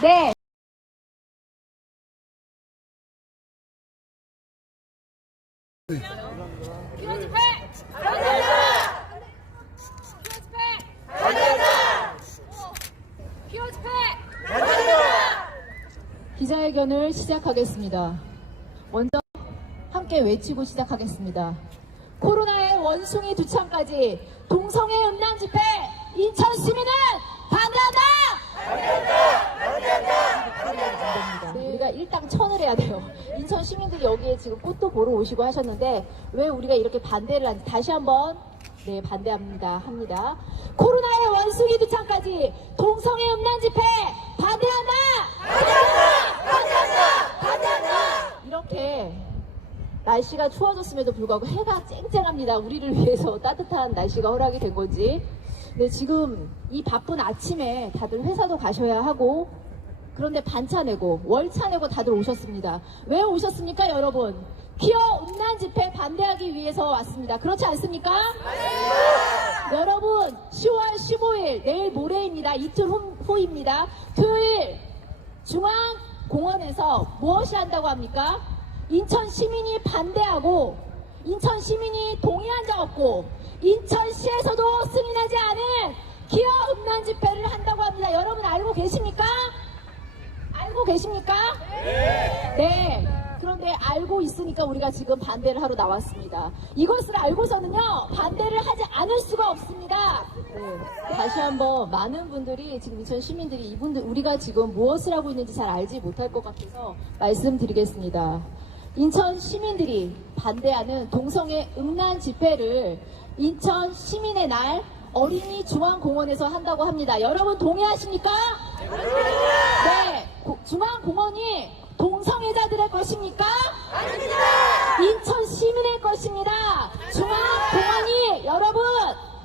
네. 기호 집회 반대한다. 기호 집회 반대한다. 기호 집회 반대한다. 기자회견을 시작하겠습니다. 먼저 함께 외치고 시작하겠습니다. 코로나의 원숭이 두창까지 동성애 음란 집회 인천 시민은 반대한다! 네, 우리가 일당천을 해야 돼요. 인천 시민들이 여기에 지금 꽃도 보러 오시고 하셨는데 왜 우리가 이렇게 반대를 하는지 다시 한번 반대합니다. 코로나의 원숭이 두창까지 동성애 음란 집회 반대한다! 이렇게 날씨가 추워졌음에도 불구하고 해가 쨍쨍합니다. 우리를 위해서 따뜻한 날씨가 허락이 된 건지. 네, 지금 이 바쁜 아침에 다들 회사도 가셔야 하고 그런데 반차 내고 월차 내고 다들 오셨습니다. 왜 오셨습니까, 여러분? 기호 음란 집회 반대하기 위해서 왔습니다. 그렇지 않습니까? 네. 여러분, 10월 15일 내일 모레입니다. 이틀 후입니다. 토요일 중앙공원에서 무엇이 한다고 합니까? 인천 시민이 반대하고 인천 시민이 동의한 적 없고 인천시에서도 승인하지 않은 기호 음란 집회를 한다고 합니다. 여러분 알고 계십니까? 알고 계십니까? 네. 그런데 알고 있으니까 우리가 지금 반대를 하러 나왔습니다. 이것을 알고서는요 반대를 하지 않을 수가 없습니다. 네. 다시 한번 많은 분들이 지금 인천 시민들이 이분들 우리가 지금 무엇을 하고 있는지 잘 알지 못할 것 같아서 말씀드리겠습니다. 인천 시민들이 반대하는 동성애 음란 집회를 인천 시민의 날 어린이 중앙공원에서 한다고 합니다. 여러분 동의하십니까? 네. 중앙공원이 동성애자들의 것입니까? 아닙니다. 인천 시민의 것입니다. 중앙공원이 여러분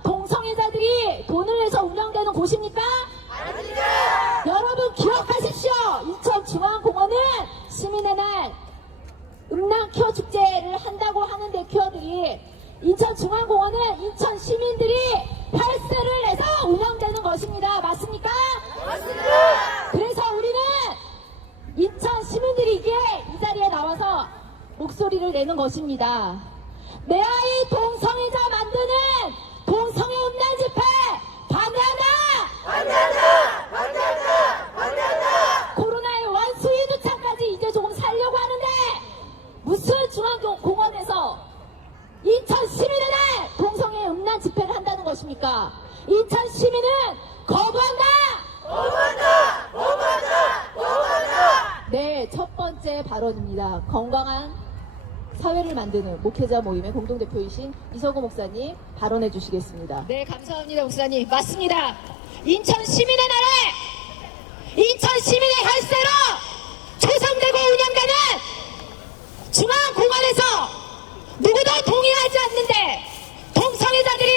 동성애자들이 돈을 내서 운영되는 곳입니까? 아닙니다. 여러분 기억하십시오. 인천 중앙공원은 시민의 날 음란 퀴어 축제를 한다고 하는데 퀴어들이 인천 중앙공원은 인천 시민들이 혈세를 내서 운영되는 것입니다. 맞습니까? 맞습니다. 그래서 우리는 인천 시민들이 이 자리에 나와서 목소리를 내는 것입니다. 내 아이 동성애자 만드는 동성애 음란 집회 반대한다! 반대한다! 반대한다! 반대한다! 코로나의 원수위 두창까지 이제 조금 살려고 하는데 무슨 중앙공원에서 인천 시민의 날 동성애 음란 집회를 한다는 것입니까? 인천 시민은 거부한다! 거부한다! 거부한다! 거부한다! 네, 첫 번째 발언입니다. 건강한 사회를 만드는 목회자 모임의 공동대표이신 이서구 목사님 발언해 주시겠습니다. 네, 감사합니다, 목사님. 맞습니다. 인천 시민의 날에 인천 시민의 혈세로 조성되고 운영되는 중앙공원에서 누구도 동의하지 않는데 동성애자들이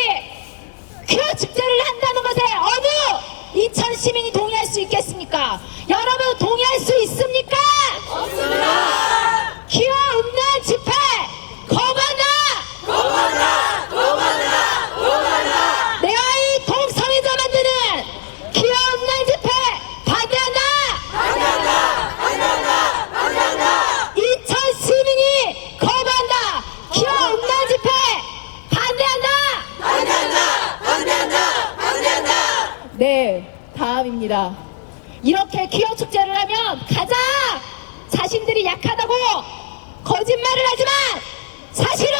퀴어 축제를 한다는 것에 어느 인천 시민이 동의할 수 있겠습니까? 여러분 동의할 수 있습니까? 없습니다. 퀴어 음란 집회 거부한다! 거부한다! 거부한다! 거부한다! 내 아이 동성애자 만드는 퀴어 음란 집회 반대한다! 반대한다! 반대한다! 반대한다! 인천 시민이 거부한다! 퀴어 음란 집회 반대한다! 반대한다! 반대한다! 반대한다! 네, 다음입니다. 이렇게 퀴어 축제를 하면 가장 자신들이 약하다고 거짓말을 하지만 사실은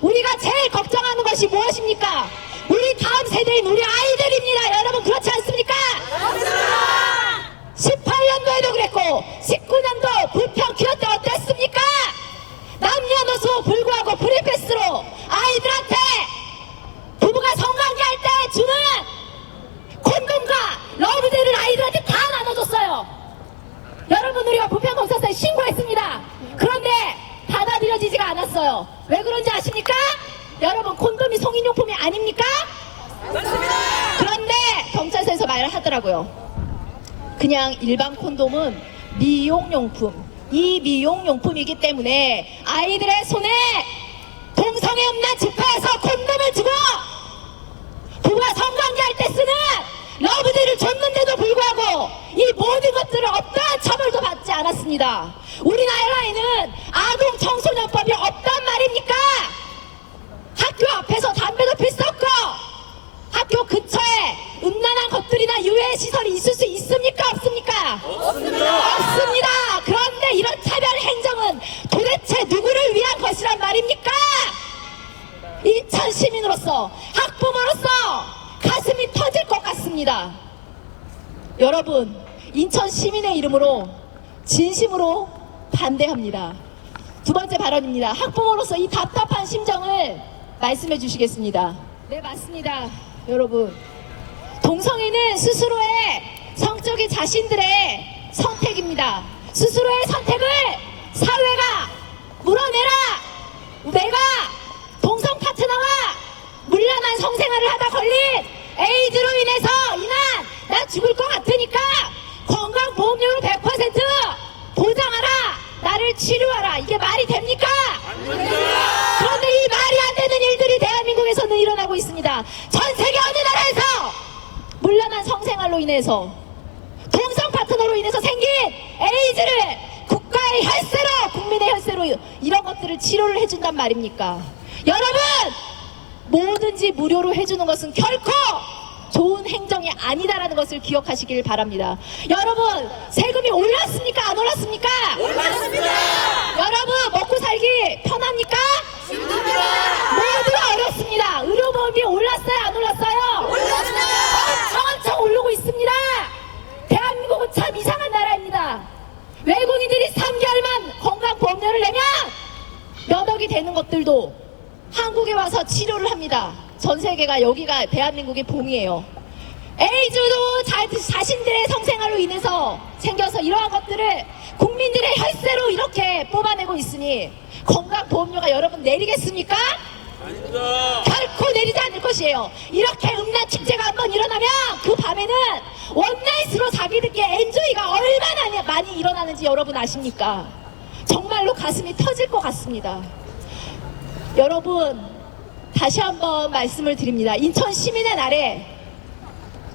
우리가 제일 걱정하는 것이 무엇입니까? 우리 다음 세대인 우리 아이들입니다. 여러분 그렇지 않습니까? 18년도에도 그랬고 19년도 불평 퀴어 때 어땠습니까? 남녀노소 불구하고 프리패스로 아이들한테 부부가 성관계할 때 주는 콘돔과 러브제를 아이들한테 다 나눠줬어요. 여러분 우리가 부평검사서에 신고했습니다. 그런데 받아들여지지가 않았어요. 왜 그런지 아십니까? 여러분 콘돔이 성인용품이 아닙니까? 맞습니다. 그런데 경찰서에서 말을 하더라고요. 그냥 일반 콘돔은 미용용품, 이 미용용품이기 때문에 아이들의 손에 동성애 음란 집회에서 콘돔을 주고 부부가 성관계할 때 쓰는 러브제를 줬는데도 불구하고 이 모든 것들을 없습니다. 우리나라에는 아동 청소년법이 없단 말입니까? 학교 앞에서 담배도 필 수 없고 학교 근처에 음란한 것들이나 유해 시설이 있을 수 있습니까? 없습니까? 없습니다. 그런데 이런 차별 행정은 도대체 누구를 위한 것이란 말입니까? 인천 시민으로서, 학부모로서 가슴이 터질 것 같습니다. 여러분, 인천 시민의 이름으로 진심으로 반대합니다. 두 번째 발언입니다. 학부모로서 이 답답한 심정을 말씀해 주시겠습니다. 네, 맞습니다. 여러분, 동성애는 스스로의 성적인 자신들의 선택입니다. 스스로의 선택을 사회가 물어내라. 내가 동성 파트너와 문란한 성생활을 하다 걸린 에이즈로 인해서 이날 나 죽을 것 같으니까 건강보험료로 100% 보장하라. 나를 치료하라. 이게 말이 됩니까? 그런데 이 말이 안 되는 일들이 대한민국에서는 일어나고 있습니다. 전 세계 어느 나라에서 문란한 성생활로 인해서 동성 파트너로 인해서 생긴 에이즈를 국가의 혈세로, 국민의 혈세로 이런 것들을 치료를 해준단 말입니까? 여러분, 뭐든지 무료로 해주는 것은 결코 좋은 행정이 아니다라는 것을 기억하시길 바랍니다. 여러분, 세금이 올랐습니까? 안 올랐습니까? 올랐습니다. 여러분, 먹고 살기 편합니까? 힘듭니다. 모두가 어렵습니다. 의료보험비 올랐어요? 안 올랐어요? 올랐습니다. 엄청 오르고 있습니다. 대한민국은 참 이상한 나라입니다. 외국인들이 3개월만 건강보험료를 내면 몇 억이 되는 것들도 한국에 와서 치료를 합니다. 전 세계가 여기가 대한민국의 봉이에요. 에이즈도 자신들의 성생활로 인해서 생겨서 이러한 것들을 국민들의 혈세로 이렇게 뽑아내고 있으니 건강보험료가 여러분 내리겠습니까? 아닙니다. 결코 내리지 않을 것이에요. 이렇게 음란 축제가 한번 일어나면 그 밤에는 원나잇으로 자기들끼리 엔조이가 얼마나 많이 일어나는지 여러분 아십니까? 정말로 가슴이 터질 것 같습니다. 여러분, 다시 한번 말씀을 드립니다. 인천 시민의 날에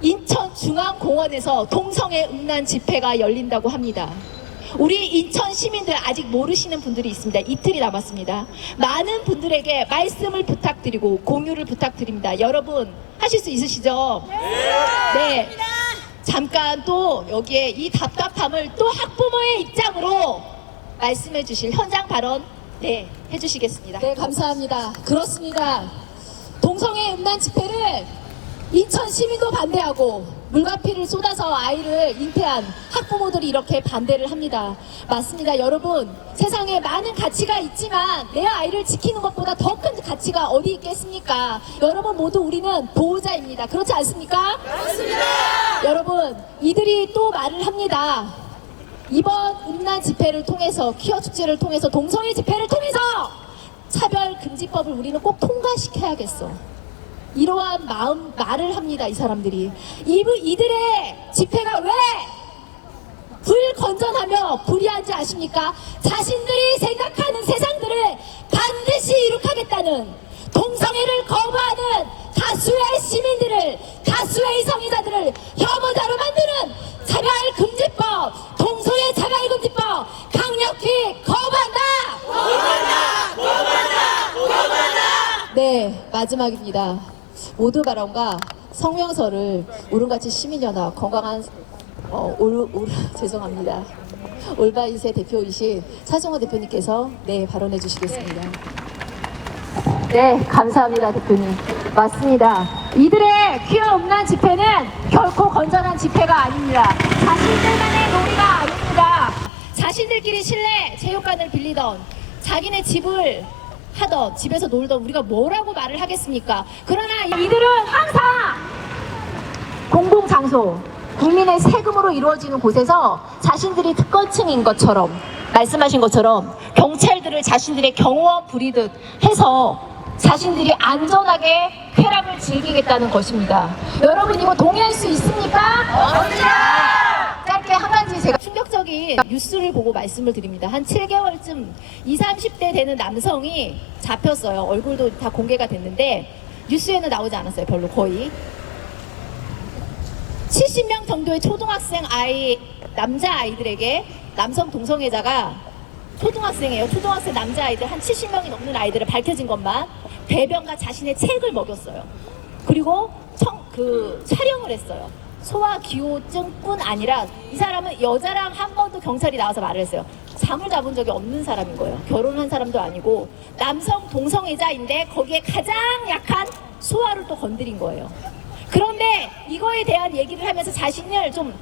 인천중앙공원에서 동성애 음란 집회가 열린다고 합니다. 우리 인천 시민들 아직 모르시는 분들이 있습니다. 이틀이 남았습니다. 많은 분들에게 말씀을 부탁드리고 공유를 부탁드립니다. 여러분, 하실 수 있으시죠? 네. 잠깐 또 여기에 이 답답함을 또 학부모의 입장으로 말씀해 주실 현장 발언 네, 해주시겠습니다. 네, 감사합니다. 그렇습니다. 동성애 음란 집회를 인천 시민도 반대하고 물과 피를 쏟아서 아이를 잉태한 학부모들이 이렇게 반대를 합니다. 맞습니다. 여러분, 세상에 많은 가치가 있지만 내 아이를 지키는 것보다 더 큰 가치가 어디 있겠습니까? 여러분 모두 우리는 보호자입니다. 그렇지 않습니까? 맞습니다. 여러분, 이들이 또 말을 합니다. 이번 음란 집회를 통해서, 퀴어 축제를 통해서, 동성애 집회를 통해서 차별금지법을 우리는 꼭 통과시켜야겠어. 이러한 말을 합니다. 이 사람들이. 이들의 집회가 왜 불건전하며 불의한지 아십니까? 자신들이 생각하는 세상들을 반드시 이룩하겠다는, 동성애를 거부하는 다수의 시민들을, 다수의 성애자들을 혐오자로 만드는 차별금지법, 동성애 차별금지법 강력히 거부한다! 거부한다! 네, 마지막입니다. 모두 발언과 성명서를 우름같이 시민연합 건강한 죄송합니다. 올바이세 대표이신 차승호 대표님께서 네, 발언해 주시겠습니다. 네, 감사합니다, 대표님. 맞습니다. 이들의 퀴어 음란 집회는 결코 건전한 집회가 아닙니다. 자신들만의 놀이가 아닙니다. 자신들끼리 실내 체육관을 빌리던, 자기네 집을 하던, 집에서 놀던 우리가 뭐라고 말을 하겠습니까? 그러나 이들은 항상 공공장소, 국민의 세금으로 이루어지는 곳에서 자신들이 특권층인 것처럼, 말씀하신 것처럼 경찰들을 자신들의 경호원 부리듯 해서 자신들이 안전하게 쾌락을 즐기겠다는 것입니다. 여러분, 이거 동의할 수 있습니까? 없습니다. 짧게 한 가지 제가 충격적인 뉴스를 보고 말씀을 드립니다. 한 7개월쯤 20, 30대 되는 남성이 잡혔어요. 얼굴도 다 공개가 됐는데 뉴스에는 나오지 않았어요. 별로 거의. 70명 정도의 초등학생 남자 아이들에게 남성 동성애자가 초등학생이에요. 초등학생 남자 아이들 한 70명이 넘는 아이들을 밝혀진 것만 배변과 자신의 책을 먹였어요. 그리고 촬영을 했어요. 소아기호증뿐 아니라 이 사람은 여자랑 한 번도 경찰이 나와서 말을 했어요. 잠을 잡은 적이 없는 사람인 거예요. 결혼한 사람도 아니고 남성 동성애자인데 거기에 가장 약한 소아를 또 건드린 거예요. 그런데 이거에 대한 얘기를 하면서 자신을 좀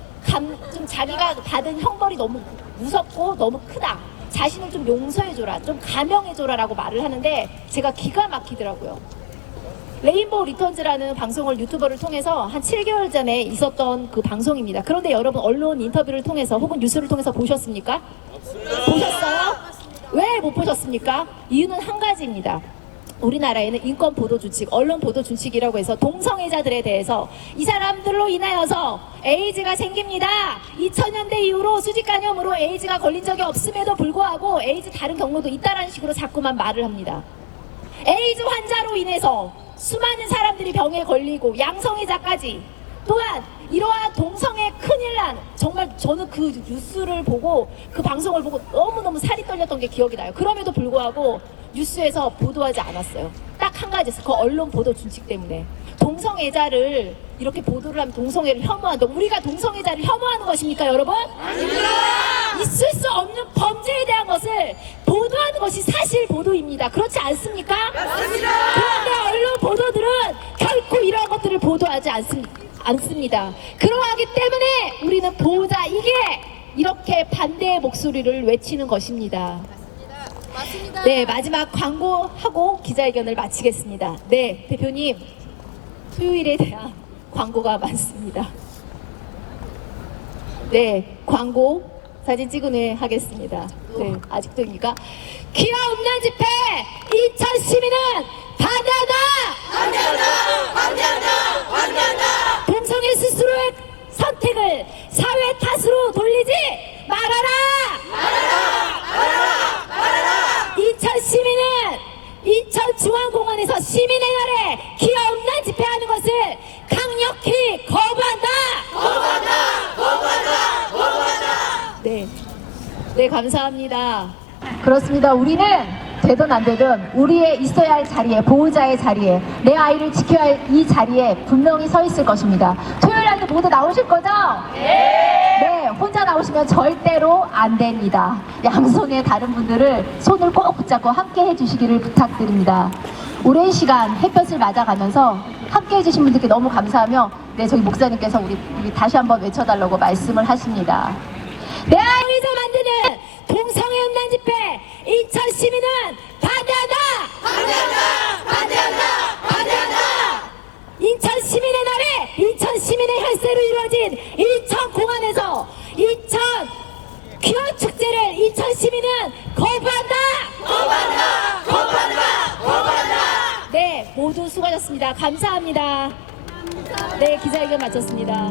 자기가 받은 형벌이 너무 무섭고 너무 크다. 자신을 좀 용서해줘라, 좀 감형해줘라 라고 말을 하는데 제가 기가 막히더라고요. 레인보우 리턴즈라는 방송을 유튜버를 통해서 한 7개월 전에 있었던 그 방송입니다. 그런데 여러분 언론 인터뷰를 통해서 혹은 뉴스를 통해서 보셨습니까? 보셨어요? 왜 못 보셨습니까? 이유는 한 가지입니다. 우리나라에는 인권 보도 준칙, 언론 보도 준칙이라고 해서 동성애자들에 대해서 이 사람들로 인하여서 에이즈가 생깁니다. 2000년대 이후로 수직 감염으로 에이즈가 걸린 적이 없음에도 불구하고 에이즈 다른 경로도 있다라는 식으로 자꾸만 말을 합니다. 에이즈 환자로 인해서 수많은 사람들이 병에 걸리고 양성애자까지 또한 이러한 동성애 큰일 난 정말 저는 그 뉴스를 보고 그 방송을 보고 너무너무 살이 떨렸던 게 기억이 나요. 그럼에도 불구하고 뉴스에서 보도하지 않았어요. 딱 한 가지 있어요. 그 언론 보도 준칙 때문에. 동성애자를 이렇게 보도를 하면 동성애를 혐오한다. 우리가 동성애자를 혐오하는 것입니까, 여러분? 아닙니다. 있을 수 없는 범죄에 대한 것을 보도하는 것이 사실 보도입니다. 그렇지 않습니까? 맞습니다. 그런데 언론 보도들은 결코 이러한 것들을 보도하지 않습니다. 그러하기 때문에 우리는 보호자 이렇게 반대의 목소리를 외치는 것입니다. 맞습니다. 네, 마지막 광고하고 기자회견을 마치겠습니다. 네, 대표님, 토요일에 대한 광고가 많습니다. 네, 광고 사진 찍은 후에 하겠습니다. 네, 아직도입니까? 기아 음란 집회 2000 시민은 반대한다! 반대한다! 반대한다! 반대한다! 동성애 스스로의 선택을 사회 탓으로 돌리지 말아라! 말아라! 말아라! 말아라! 2000 시민은 인천중앙공원에서 시민의 날에 기아 음란 집회하는 것을 강력히 거부한다! 거부한다! 거부한다! 거부한다! 네, 감사합니다. 그렇습니다. 우리는 되든 안 되든 우리의 있어야 할 자리에, 보호자의 자리에, 내 아이를 지켜야 할 이 자리에 분명히 서 있을 것입니다. 토요일 날도 모두 나오실 거죠? 네, 혼자 나오시면 절대로 안 됩니다. 양손에 다른 분들을 손을 꼭 붙잡고 함께 해주시기를 부탁드립니다. 오랜 시간 햇볕을 맞아가면서 함께 해주신 분들께 너무 감사하며, 네, 저기 목사님께서 우리 다시 한번 외쳐달라고 말씀을 하십니다. 내 아이에서 만드는 동성애 음란 집회 2000 시민은 반대한다! 반대한다! 반대한다! 반대한다! 인천 시민의 날에 인천 시민의 혈세로 이루어진 인천공항에서 인천 귀여 축제를 인천 시민은 거부한다! 거부한다! 거부한다! 거부한다! 네, 모두 수고하셨습니다. 감사합니다. 네, 기자회견 마쳤습니다.